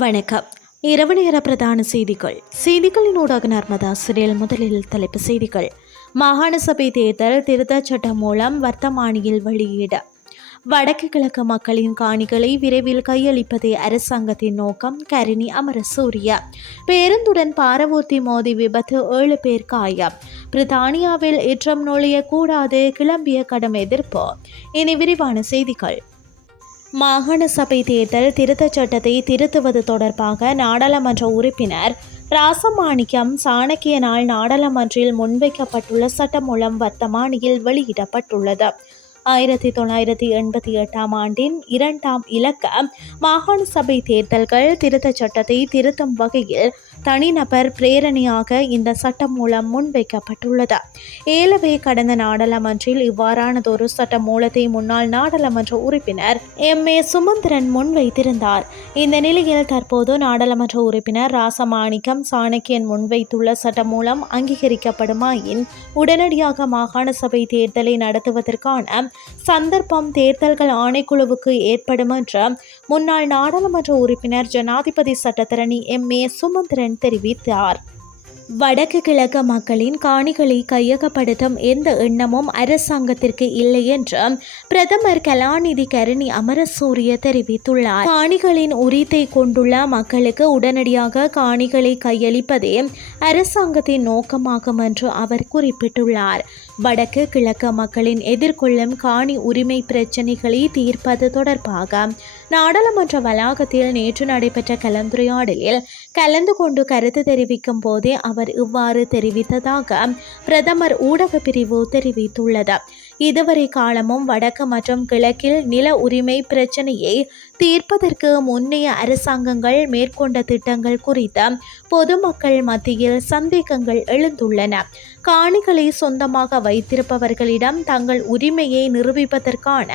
வணக்கம். இரவு நேர பிரதான செய்திகள். செய்திகளினூடாக நர்மதா சிறியல் முதலில் தலைப்பு செய்திகள். மாகாண சபை தேர்தல் திருத்தச் சட்டம் மூலம் வர்த்தமானியில் வெளியீடு. வடக்கு கிழக்கு மக்களின் காணிகளை விரைவில் கையளிப்பதே அரசாங்கத்தின் நோக்கம் கரிணி அமரசூரிய. பேருந்துடன் பாரவூர்த்தி மோதி விபத்து ஏழு பேர் காயம். பிரித்தானியாவில் ஏற்றம் நுழையக்கூடாது கிளம்பிய கடும் எதிர்ப்பு. இனி விரிவான செய்திகள். மாகாண சபை தேர்தல் திருத்தச் சட்டத்தை திருத்துவது தொடர்பாக நாடாளுமன்ற உறுப்பினர் ராசமாணிக்கம் சாணக்கிய நாள் நாடாளுமன்றில் முன்வைக்கப்பட்டுள்ள சட்டமூலம் வர்த்தமானியில் வெளியிடப்பட்டுள்ளது. ஆயிரத்தி தொள்ளாயிரத்தி எண்பத்தி எட்டாம் ஆண்டின் இரண்டாம் இலக்க மாகாண சபை தேர்தல்கள் திருத்தச் சட்டத்தை திருத்தும் வகையில் தனிநபர் பிரேரணையாக இந்த சட்டம் மூலம் முன்வைக்கப்பட்டுள்ளது. ஏலவே கடந்த நாடாளுமன்றில் இவ்வாறானதொரு சட்ட மூலத்தை முன்னாள் நாடாளுமன்ற உறுப்பினர் எம். ஏ. சுமந்திரன் முன்வைத்திருந்தார். இந்த நிலையில் தற்போது நாடாளுமன்ற உறுப்பினர் ராசமாணிக்கம் சாணக்கியன் முன்வைத்துள்ள சட்ட மூலம் அங்கீகரிக்கப்படுமாயின் உடனடியாக மாகாண சபை தேர்தலை நடத்துவதற்கான சந்தர்ப்பம் தேர்தல்கள் ஆணைக்குழுவுக்கு ஏற்படும் என்று முன்னாள் நாடாளுமன்ற உறுப்பினர் ஜனாதிபதி சட்டத்தரணி எம். ஏ. சுமந்திரன் தெரிவித்தார். வடக்கு கிழக்கு மக்களின் காணிகளை கையகப்படுத்தும் எந்த எண்ணமும் அரசாங்கத்திற்கு இல்லை என்று பிரதமர் கலாநிதி கருணி அமரசூரிய தெரிவித்துள்ளார். காணிகளின் உரித்தை கொண்டுள்ள மக்களுக்கு உடனடியாக காணிகளை கையளிப்பதே அரசாங்கத்தின் நோக்கமாகும் என்று அவர் குறிப்பிட்டுள்ளார். வடக்கு கிழக்கு மக்களின் எதிர்கொள்ளும் காணி உரிமை பிரச்சினைகளை தீர்ப்பது தொடர்பாக நாடாளுமன்ற வளாகத்தில் நேற்று நடைபெற்ற கலந்துரையாடலில் கலந்து கொண்டு கருத்து தெரிவிக்கும் போதே அவர் இவ்வாறு தெரிவித்ததாக பிரதமர் ஊடக பிரிவு தெரிவித்துள்ளது. இதுவரை காலமும் வடக்கு மற்றும் கிழக்கில் நில உரிமை பிரச்சனையை தீர்ப்பதற்கு முன்னைய அரசாங்கங்கள் மேற்கொண்ட திட்டங்கள் குறித்த பொதுமக்கள் மத்தியில் சந்தேகங்கள் எழுந்துள்ளன. காணிகளை சொந்தமாக வைத்திருப்பவர்களிடம் தங்கள் உரிமையை நிரூபிப்பதற்கான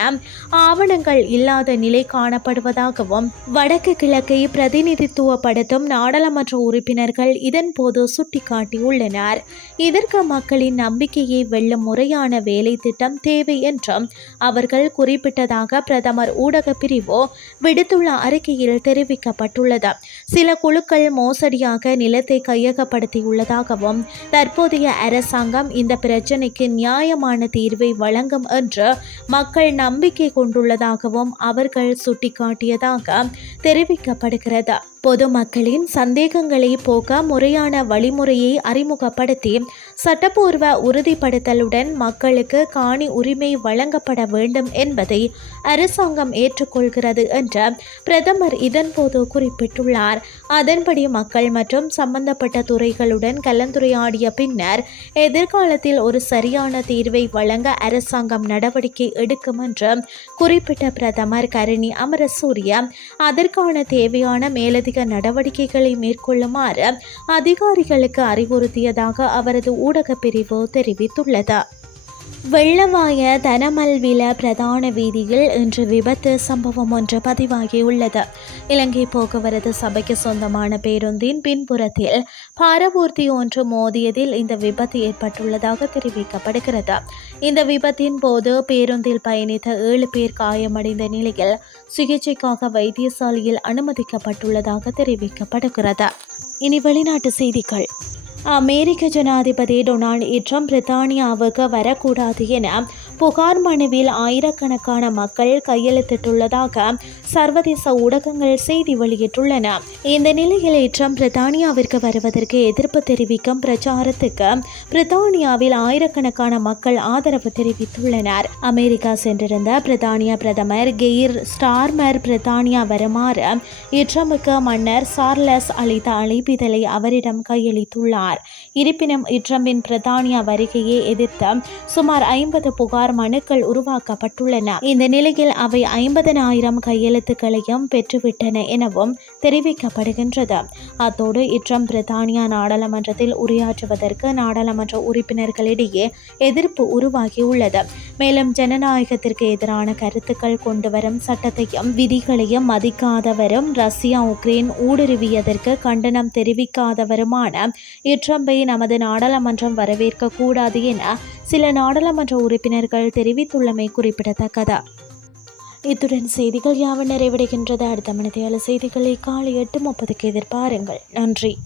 ஆவணங்கள் இல்லாத நிலை காணப்படுவதாகவும் வடக்கு கிழக்கை பிரதிநிதித்துவப்படுத்தும் நாடாளுமன்ற உறுப்பினர்கள் இதன்போது சுட்டிக்காட்டியுள்ளனர். இதற்கு மக்களின் நம்பிக்கையை வெல்லும் முறையான வேலை திட்டம் தேவை என்றும் அவர்கள் குறிப்பிட்டதாக பிரதமர் ஊடக பிரிவு விடுத்துள்ள அறிக்கையில் தெரிவிக்கப்பட்டுள்ளது. சில குழுக்கள் மோசடியாக நிலத்தை கையகப்படுத்தியுள்ளதாகவும் தற்போதைய அரசாங்கம் இந்த பிரச்சினைக்கு நியாயமான தீர்வை வழங்கும் என்று மக்கள் நம்பிக்கை கொண்டுள்ளதாகவும் அவர்கள் சுட்டிக்காட்டியதாக தெரிவிக்கப்படுகிறது. பொதுமக்களின் சந்தேகங்களை போக்க முறையான வழிமுறையை அறிமுகப்படுத்தி சட்டப்பூர்வ உறுதிப்படுத்தலுடன் மக்களுக்கு காணி உரிமை வழங்கப்பட வேண்டும் என்பதை அரசாங்கம் ஏற்றுக்கொள்கிறது என்று பிரதமர் இதன்போது குறிப்பிட்டுள்ளார். அதன்படி மக்கள் மற்றும் சம்பந்தப்பட்ட துறைகளுடன் கலந்துரையாடிய பின்னர் எதிர்காலத்தில் ஒரு சரியான தீர்வை வழங்க அரசாங்கம் நடவடிக்கை எடுக்கும் என்று குறிப்பிட்ட பிரதமர் கருணி அமரசூரிய அதற்கான தேவையான மேலதிக நடவடிக்கைகளை மேற்கொள்ளுமாறு அதிகாரிகளுக்கு அறிவுறுத்தியதாக அவரது ஊடக பிரிவு தெரிவித்துள்ளது. வெள்ளவாய தனமல்வில பிரதான வீதியில் இன்று விபத்து சம்பவம் ஒன்று பதிவாகியுள்ளது. இலங்கை போக்குவரத்து சபைக்கு சொந்தமான பேருந்தின் பின்புறத்தில் பாரவூர்த்தி ஒன்று மோதியதில் இந்த விபத்து ஏற்பட்டுள்ளதாக தெரிவிக்கப்படுகிறது. இந்த விபத்தின் போது பேருந்தில் பயணித்த ஏழு பேர் காயமடைந்த நிலையில் சிகிச்சைக்காக வைத்தியசாலையில் அனுமதிக்கப்பட்டுள்ளதாக தெரிவிக்கப்படுகிறது இனி வெளிநாட்டு செய்திகள். அமெரிக்க ஜனாதிபதி டொனால்ட் ட்ரம்ப் பிரித்தானியாவுக்கு வரக்கூடாது என புகார் மனுவில் ஆயிரக்கணக்கான மக்கள் கையெழுத்திட்டுள்ளதாக சர்வதேச ஊடகங்கள் செய்தி வெளியிட்டுள்ளன. இந்த நிலையில் ட்ரம்ப் பிரித்தானியாவிற்கு வருவதற்கு எதிர்ப்பு தெரிவிக்கும் பிரச்சாரத்துக்கு பிரித்தானியாவில் ஆயிரக்கணக்கான மக்கள் ஆதரவு தெரிவித்துள்ளனர். அமெரிக்கா சென்றிருந்த பிரித்தானிய பிரதமர் கெய்ர் ஸ்டார்மர் பிரித்தானியா வருமாறு இட்ரமுக்கு மன்னர் சார்லஸ் அளித்த அழைப்பிதழை அவரிடம் கையளித்துள்ளார். இருப்பினும் இட்ரம்பின் பிரித்தானியா வருகையை எதிர்த்து சுமார் ஐம்பது புகார் மனுக்கள் உருவாக்கப்பட்டுள்ளன. இந்த நிலையில் அவை ஐம்பதனாயிரம் கையெழுத்துக்களையும் பெற்றுவிட்டன எனவும் தெரிவிக்கப்படுகின்றது. அத்தோடு இட்ரம் பிரித்தானியா நாடாளுமன்றத்தில் உரையாற்றுவதற்கு நாடாளுமன்ற உறுப்பினர்களிடையே எதிர்ப்பு உருவாகியுள்ளது. மேலும் ஜனநாயகத்திற்கு எதிரான கருத்துக்கள் கொண்டுவரும் சட்டத்தையும் விதிகளையும் மதிக்காதவரும் ரஷ்யா உக்ரைன் ஊடுருவியதற்கு கண்டனம் தெரிவிக்காதவருமான இட்ரம்பை நமது நாடாளுமன்றம் வரவேற்க கூடாது என சில நாடாளுமன்ற உறுப்பினர்கள் தெரிவித்துள்ளமை குறிப்பிடத்தக்கதா. இத்துடன் செய்திகள் யாவும் நிறைவடைகின்றது. அடுத்த மனதையாள செய்திகளை காலை எட்டு முப்பதுக்கு எதிர்பாருங்கள். நன்றி.